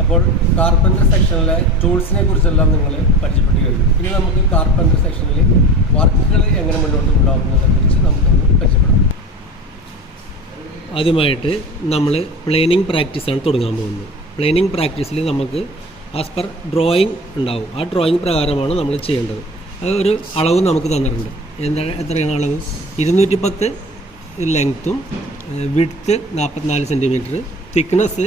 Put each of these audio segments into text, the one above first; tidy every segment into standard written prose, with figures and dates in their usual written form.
അപ്പോൾ കാർപ്പൻ്റർ സെക്ഷനിലെ ടൂൾസിനെ കുറിച്ചെല്ലാം നിങ്ങൾ പരിചയപ്പെട്ടു കഴിഞ്ഞു. ഇനി നമുക്ക് കാർപ്പൻ്റർ സെക്ഷനിൽ വർക്കുകൾ എങ്ങനെ മുന്നോട്ട് കൊണ്ടുപോകുന്നതിനെക്കുറിച്ച് നമുക്കൊന്ന് പരിചയപ്പെടാം. ആദ്യമായിട്ട് നമ്മൾ പ്ലേനിങ് പ്രാക്ടീസാണ് തുടങ്ങാൻ പോകുന്നത്. പ്ലേനിങ് പ്രാക്ടീസിൽ നമുക്ക് ആസ് പെർ ഡ്രോയിങ് ഉണ്ടാവും. ആ ഡ്രോയിങ് പ്രകാരമാണ് നമ്മൾ ചെയ്യേണ്ടത്. അത് ഒരു അളവ് നമുക്ക് തന്നിട്ടുണ്ട്. എത്രയാണ് അളവ്? 210 ലെങ്ത്തും വിഡ്ത്ത് 44 സെൻറ്റിമീറ്റർ, തിക്നെസ്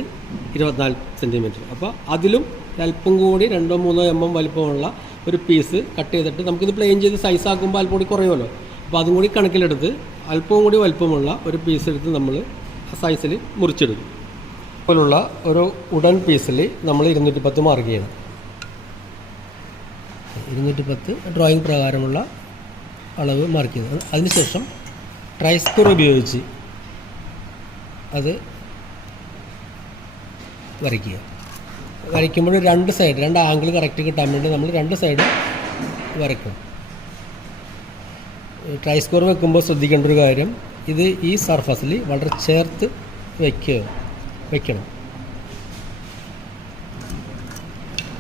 24 സെൻറ്റിമീറ്റർ. അപ്പോൾ അതിലും അല്പം കൂടി 2-3 mm വലിപ്പമുള്ള ഒരു പീസ് കട്ട് ചെയ്തിട്ട് നമുക്കിത് പ്ലെയിൻ ചെയ്ത് സൈസാക്കുമ്പോൾ അല്പം കൂടി കുറയുമല്ലോ. അപ്പോൾ അതും കൂടി കണക്കിലെടുത്ത് അല്പം കൂടി വലിപ്പമുള്ള ഒരു പീസ് എടുത്ത് നമ്മൾ ആ സൈസിൽ മുറിച്ചെടുക്കും. അതുപോലുള്ള ഒരു ഉടൻ പീസിൽ നമ്മൾ 210 മാർക്ക് ചെയ്യണം. 210 ഡ്രോയിങ് പ്രകാരമുള്ള അളവ് മാർക്ക് ചെയ്യുന്നത്. അതിനുശേഷം ട്രൈസ്കോർ ഉപയോഗിച്ച് അത് വരയ്ക്കുക. വരയ്ക്കുമ്പോൾ രണ്ട് ആംഗിൾ കറക്റ്റ് കിട്ടാൻ വേണ്ടി നമ്മൾ 2 സൈഡ് വരയ്ക്കും. ട്രൈസ്കോർ വെക്കുമ്പോൾ ശ്രദ്ധിക്കേണ്ട ഒരു കാര്യം, ഇത് ഈ സർഫസിൽ വളരെ ചേർത്ത് വെക്കണം.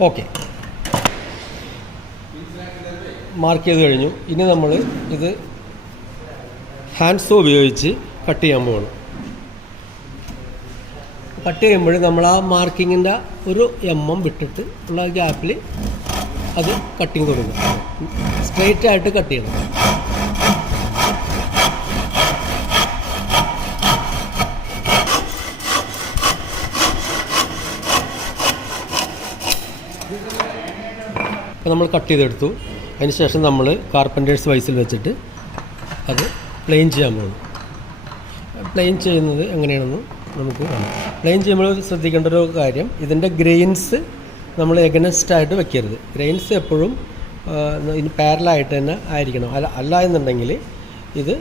ഓക്കെ, മാർക്ക് ചെയ്ത് കഴിഞ്ഞു. ഇനി നമ്മൾ ഇത് ഹാൻഡ് സോ ഉപയോഗിച്ച് കട്ട് ചെയ്യാൻ പോകണം. കട്ട് ചെയ്യുമ്പോൾ നമ്മൾ ആ മാർക്കിങ്ങിൻ്റെ ഒരു mm വിട്ടിട്ട് ഉള്ള ഗ്യാപ്പിൽ അത് കട്ടിങ് തുടങ്ങും. സ്ട്രെയിറ്റ് ആയിട്ട് കട്ട് ചെയ്യണം. അപ്പോൾ നമ്മൾ കട്ട് ചെയ്തെടുത്തു. അതിന് ശേഷം നമ്മൾ കാർപ്പൻറ്റേഴ്സ് വൈസിൽ വെച്ചിട്ട് അത് പ്ലെയിൻ ചെയ്യാൻ പോകുന്നു. പ്ലെയിൻ ചെയ്യുന്നത് എങ്ങനെയാണെന്ന് നമുക്ക് കാണാം. പ്ലെയിൻ ചെയ്യുമ്പോൾ ശ്രദ്ധിക്കേണ്ട ഒരു കാര്യം, ഇതിൻ്റെ ഗ്രെയിൻസ് നമ്മൾ എഗനസ്റ്റായിട്ട് വെക്കരുത്. ഗ്രെയിൻസ് എപ്പോഴും ഇതിന് പാരലായിട്ട് തന്നെ ആയിരിക്കണം. അല്ല എന്നുണ്ടെങ്കിൽ ഇത്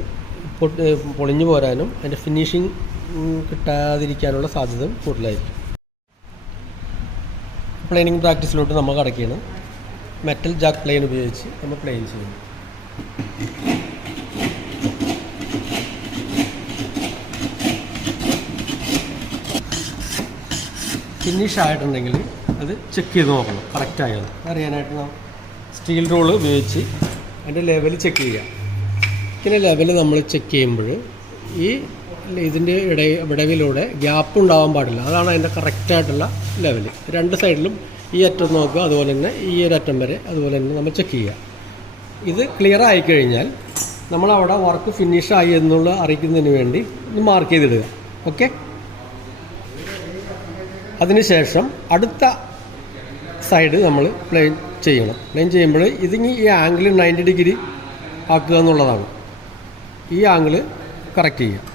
പൊളിഞ്ഞു പോരാനും അതിൻ്റെ ഫിനിഷിങ് കിട്ടാതിരിക്കാനുള്ള സാധ്യത കൂടുതലായിരിക്കും. പ്ലെയിനിങ് പ്രാക്ടീസിലോട്ട് നമ്മൾ കടക്കുകയാണ്. മെറ്റൽ ജാക്ക് പ്ലെയിൻ ഉപയോഗിച്ച് നമ്മൾ പ്ലെയിൻ ചെയ്യുന്നു. ഫിനിഷ് ആയിട്ടുണ്ടെങ്കിൽ അത് ചെക്ക് ചെയ്ത് നോക്കണം കറക്റ്റായത് അറിയാനായിട്ട്. നാം സ്റ്റീൽ റോൾ ഉപയോഗിച്ച് അതിൻ്റെ ലെവൽ ചെക്ക് ചെയ്യുക. ഇങ്ങനെ ലെവൽ നമ്മൾ ചെക്ക് ചെയ്യുമ്പോൾ ഈ ഇതിൻ്റെ വിടവിലൂടെ ഗ്യാപ്പ് ഉണ്ടാവാൻ പാടില്ല. അതാണ് അതിൻ്റെ കറക്റ്റായിട്ടുള്ള ലെവൽ. 2 സൈഡിലും ഈ അറ്റം നോക്കുക, അതുപോലെ തന്നെ ഈ ഒരു അറ്റം വരെ അതുപോലെ തന്നെ നമ്മൾ ചെക്ക് ചെയ്യുക. ഇത് ക്ലിയർ ആയിക്കഴിഞ്ഞാൽ നമ്മളവിടെ വർക്ക് ഫിനിഷായി എന്നുള്ള അറിയിക്കുന്നതിന് വേണ്ടി ഒന്ന് മാർക്ക് ചെയ്തിടുക. ഓക്കെ, അതിനുശേഷം അടുത്ത സൈഡ് നമ്മൾ പ്ലെയിൻ ചെയ്യണം. പ്ലെയിൻ ചെയ്യുമ്പോൾ ഇതിന് ഈ ആംഗിൾ 90 ഡിഗ്രി ആക്കുക എന്നുള്ളതാണ്. ഈ ആംഗിൾ കറക്റ്റ് ചെയ്യുക.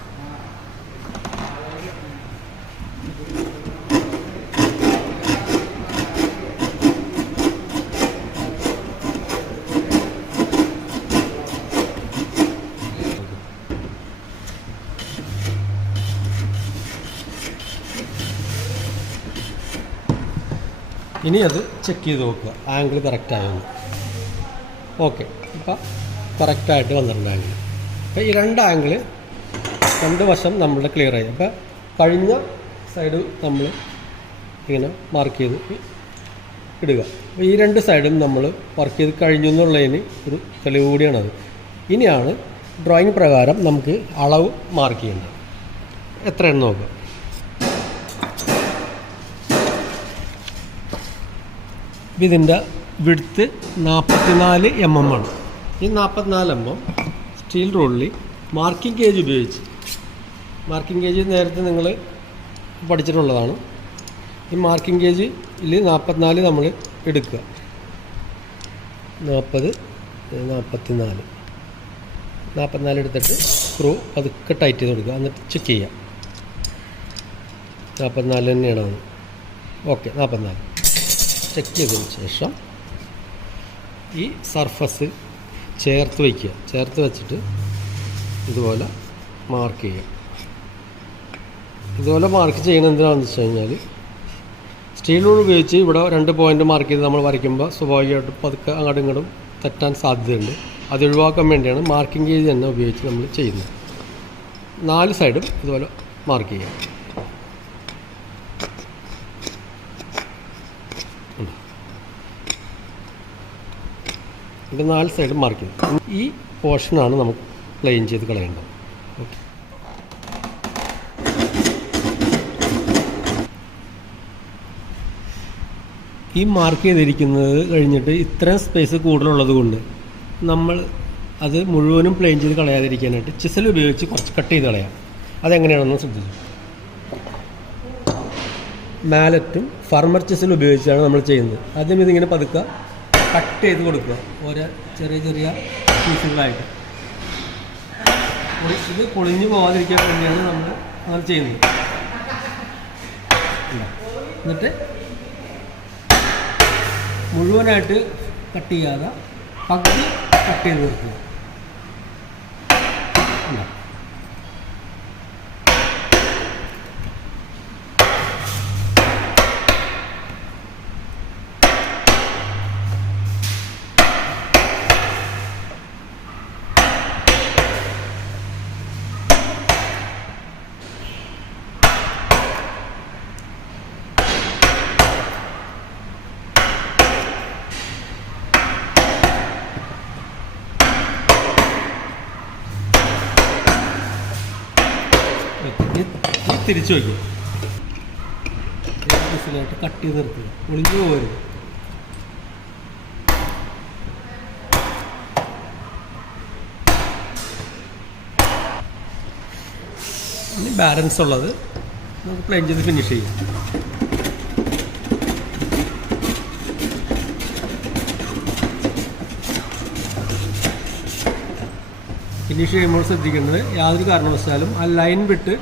ഇനി അത് ചെക്ക് ചെയ്ത് നോക്കുക ആംഗിൾ കറക്റ്റായെന്ന്. ഓക്കെ, ഇപ്പോൾ കറക്റ്റായിട്ട് വന്നിട്ടുണ്ട് ആംഗിൾ. അപ്പോൾ ഈ 2 ആംഗിൾ 2 വശം നമ്മൾ ക്ലിയർ ആയി. അപ്പോൾ കഴിഞ്ഞ സൈഡ് നമ്മൾ ഇങ്ങനെ മാർക്ക് ചെയ്ത് ഇടുക. അപ്പോൾ ഈ 2 സൈഡും നമ്മൾ വർക്ക് ചെയ്ത് കഴിഞ്ഞു എന്നുള്ളതിന് ഒരു തെളിവ് കൂടിയാണത്. ഇനിയാണ് ഡ്രോയിങ് പ്രകാരം നമുക്ക് അളവ് മാർക്ക് ചെയ്യേണ്ടത്. എത്രയാണെന്ന് നോക്കുക. ഇതിൻ്റെ വിഡ്ത്ത് 44 mm ആണ്. ഈ 44 mm സ്റ്റീൽ റോളിൽ മാർക്കിംഗ് ഗേജ് ഉപയോഗിച്ച്, മാർക്കിംഗ് ഗേജ് നേരത്തെ നിങ്ങൾ പഠിച്ചിട്ടുള്ളതാണ്. ഈ മാർക്കിംഗ് ഗേജിൽ 44 നമ്മൾ എടുക്കുക. 40, 44 എടുത്തിട്ട് സ്ക്രൂ പതുക്കെ ടൈറ്റ് ചെയ്ത് കൊടുക്കുക. എന്നിട്ട് ചെക്ക് ചെയ്യുക 44 തന്നെയാണോ. ഓക്കെ, 44 ചെക്ക് ചെയ്തതിന് ശേഷം ഈ സർഫസ് ചേർത്ത് വയ്ക്കുക. ചേർത്ത് വെച്ചിട്ട് ഇതുപോലെ മാർക്ക് ചെയ്യുക. ഇതുപോലെ മാർക്ക് ചെയ്യുന്നത് എന്തിനാണെന്ന് വെച്ച് കഴിഞ്ഞാൽ, സ്റ്റീൽ റൂൾ ഉപയോഗിച്ച് ഇവിടെ 2 പോയിൻ്റ് മാർക്ക് ചെയ്ത് നമ്മൾ വരയ്ക്കുമ്പോൾ സ്വാഭാവികമായിട്ടും പതുക്കെ അങ്ങോട്ടും ഇങ്ങോട്ടും തെറ്റാൻ സാധ്യതയുണ്ട്. അത് ഒഴിവാക്കാൻ വേണ്ടിയാണ് മാർക്കിംഗ് ഗേജ് തന്നെ ഉപയോഗിച്ച് നമ്മൾ ചെയ്യുന്നത്. 4 സൈഡും ഇതുപോലെ മാർക്ക് ചെയ്യുക. ഇത് 4 സൈഡും മാർക്ക് ചെയ്തു. ഈ പോർഷനാണ് നമുക്ക് പ്ലെയിൻ ചെയ്ത് കളയേണ്ടത്. ഓക്കെ, ഈ മാർക്ക് ചെയ്തിരിക്കുന്നത് കഴിഞ്ഞിട്ട് ഇത്രയും സ്പേസ് കൂടുതലുള്ളത് കൊണ്ട് നമ്മൾ അത് മുഴുവനും പ്ലെയിൻ ചെയ്ത് കളയാതിരിക്കാനായിട്ട് ചിസൽ ഉപയോഗിച്ച് കുറച്ച് കട്ട് ചെയ്ത് കളയാം. അതെങ്ങനെയാണെന്ന് ശ്രദ്ധിച്ചു. മാലറ്റും ഫർമർ ചിസൽ ഉപയോഗിച്ചാണ് നമ്മൾ ചെയ്യുന്നത്. ആദ്യം ഇതിങ്ങനെ പതുക്കെ കട്ട് ചെയ്ത് കൊടുക്കുക, ഓരോ ചെറിയ ചെറിയ പീസുകളായിട്ട്. ഇത് പൊളിഞ്ഞു പോകാതിരിക്കാൻ വേണ്ടിയാണ് നമ്മൾ അങ്ങനെ ചെയ്യുന്നത്. എന്നിട്ട് മുഴുവനായിട്ട് കട്ട് ചെയ്യാതെ പകുതി കട്ട് ചെയ്ത് കൊടുക്കുക. തിരിച്ചു വയ്ക്കും. ബസ്സിലായിട്ട് കട്ട് ചെയ്ത് നിർത്തുക, ഒളിഞ്ഞു പോകരുത്. ഇനി ബാലൻസ് ഉള്ളത് നമുക്ക് പ്ലെയിൻ ചെയ്ത് ഫിനിഷ് ചെയ്യും. ഫിനിഷ് ചെയ്യുമ്പോൾ ശ്രദ്ധിക്കേണ്ടത് യാതൊരു കാരണവശാലും ആ ലൈൻ വിട്ട്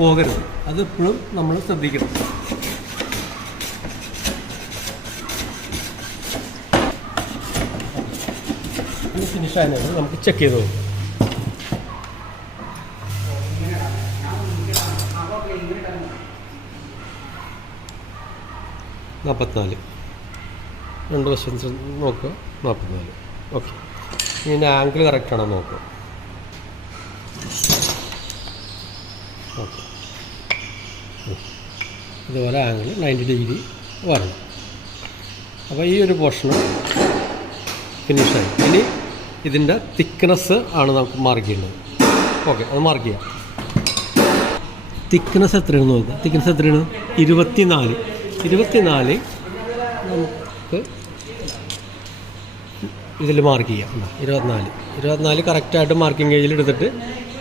പോകരുത്. അതെപ്പോഴും നമ്മൾ ശ്രദ്ധിക്കണം. ഇനി ഫിനിഷ് ആയതിനാണ് നമുക്ക് ചെക്ക് ചെയ്ത് നോക്കാം. നാൽപ്പത്തിനാല്, 2 വശം നോക്കുക. 44. ഓക്കെ, ഇതിൻ്റെ ആംഗിൾ കറക്റ്റാണോ നോക്കുക. ഓക്കെ, ഇതുപോലെ ആംഗിൾ 90 ഡിഗ്രി വരണം. അപ്പോൾ ഈ ഒരു പോർഷന് ഫിനിഷായി. ഇനി ഇതിൻ്റെ തിക്നെസ് ആണ് നമുക്ക് മാർക്ക് ചെയ്യേണ്ടത്. ഓക്കെ, അത് മാർക്ക് ചെയ്യാം. തിക്നെസ് എത്രയാണ് നോക്കുക. തിക്നെസ് എത്രയാണ്? 24. 24 നമുക്ക് ഇതിൽ മാർക്ക് ചെയ്യാം. 24 കറക്റ്റായിട്ട് മാർക്കിംഗ് ഗേജിൽ എടുത്തിട്ട്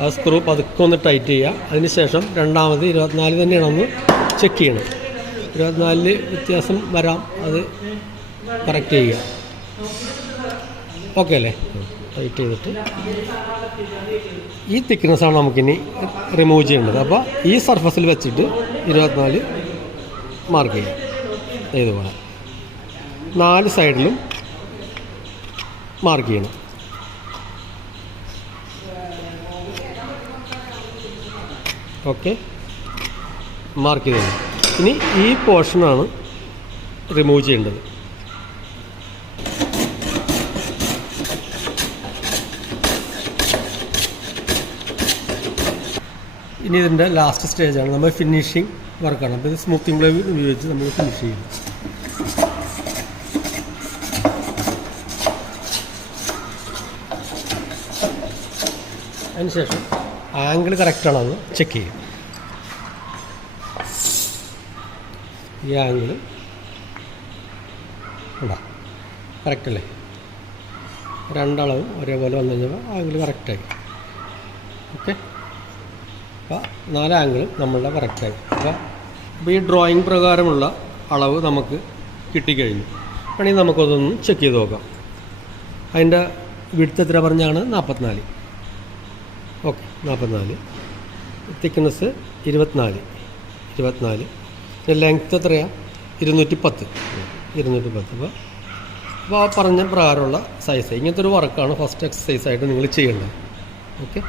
ആ സ്ക്രൂ പതുക്കെ ഒന്ന് ടൈറ്റ് ചെയ്യുക. അതിന് ശേഷം രണ്ടാമത് 24 തന്നെയാണെന്ന് ചെക്ക് ചെയ്യണം. 24 വ്യത്യാസം വരാം, അത് കറക്റ്റ് ചെയ്യുക. ഓക്കെ അല്ലേ? ടൈറ്റ് ചെയ്തിട്ട് ഈ തിക്നെസ്സാണ് നമുക്കിനി റിമൂവ് ചെയ്യേണ്ടത്. അപ്പോൾ ഈ സർഫസിൽ വെച്ചിട്ട് 24 മാർക്ക് ചെയ്യാം. ഇതുപോലെ 4 സൈഡിലും മാർക്ക് ചെയ്യണം. ഓക്കെ, മാർക്ക് ചെയ്തു. ഇനി ഈ പോർഷനാണ് റിമൂവ് ചെയ്യേണ്ടത്. ഇനി ഇതിൻ്റെ ലാസ്റ്റ് സ്റ്റേജാണ് നമ്മൾ ഫിനിഷിങ് വർക്കാണ്. അപ്പോൾ ഇത് സ്മൂത്തിങ് ബ്ലേഡ് ഉപയോഗിച്ച് നമ്മൾ ഫിനിഷ് ചെയ്യും. അതിനുശേഷം ആംഗിൾ കറക്റ്റാണോ എന്ന് ചെക്ക് ചെയ്യും. ഈ ആംഗിൾ ഉണ്ടാ കറക്റ്റല്ലേ? രണ്ടളവും ഒരേപോലെ വന്നു കഴിഞ്ഞപ്പോൾ ആംഗിൾ കറക്റ്റായി. ഓക്കെ, അപ്പോൾ 4 ആംഗിളും നമ്മളുടെ കറക്റ്റായി. അപ്പോൾ ഈ ഡ്രോയിങ് പ്രകാരമുള്ള അളവ് നമുക്ക് കിട്ടിക്കഴിഞ്ഞു. വേണമെങ്കിൽ നമുക്കതൊന്ന് ചെക്ക് ചെയ്ത് നോക്കാം. അതിൻ്റെ വിഡ്ത്ത് എത്ര പറഞ്ഞാണ്? 44. ഓക്കെ, 44. തിക്നെസ് 24. ലെങ്ത്ത് എത്രയാണ്? 210. അപ്പോൾ ആ പറഞ്ഞ പ്രകാരമുള്ള സൈസ്. ഇങ്ങനത്തെ ഒരു വർക്കാണ് ഫസ്റ്റ് എക്സസൈസായിട്ട് നിങ്ങൾ ചെയ്യേണ്ടത്. ഓക്കെ.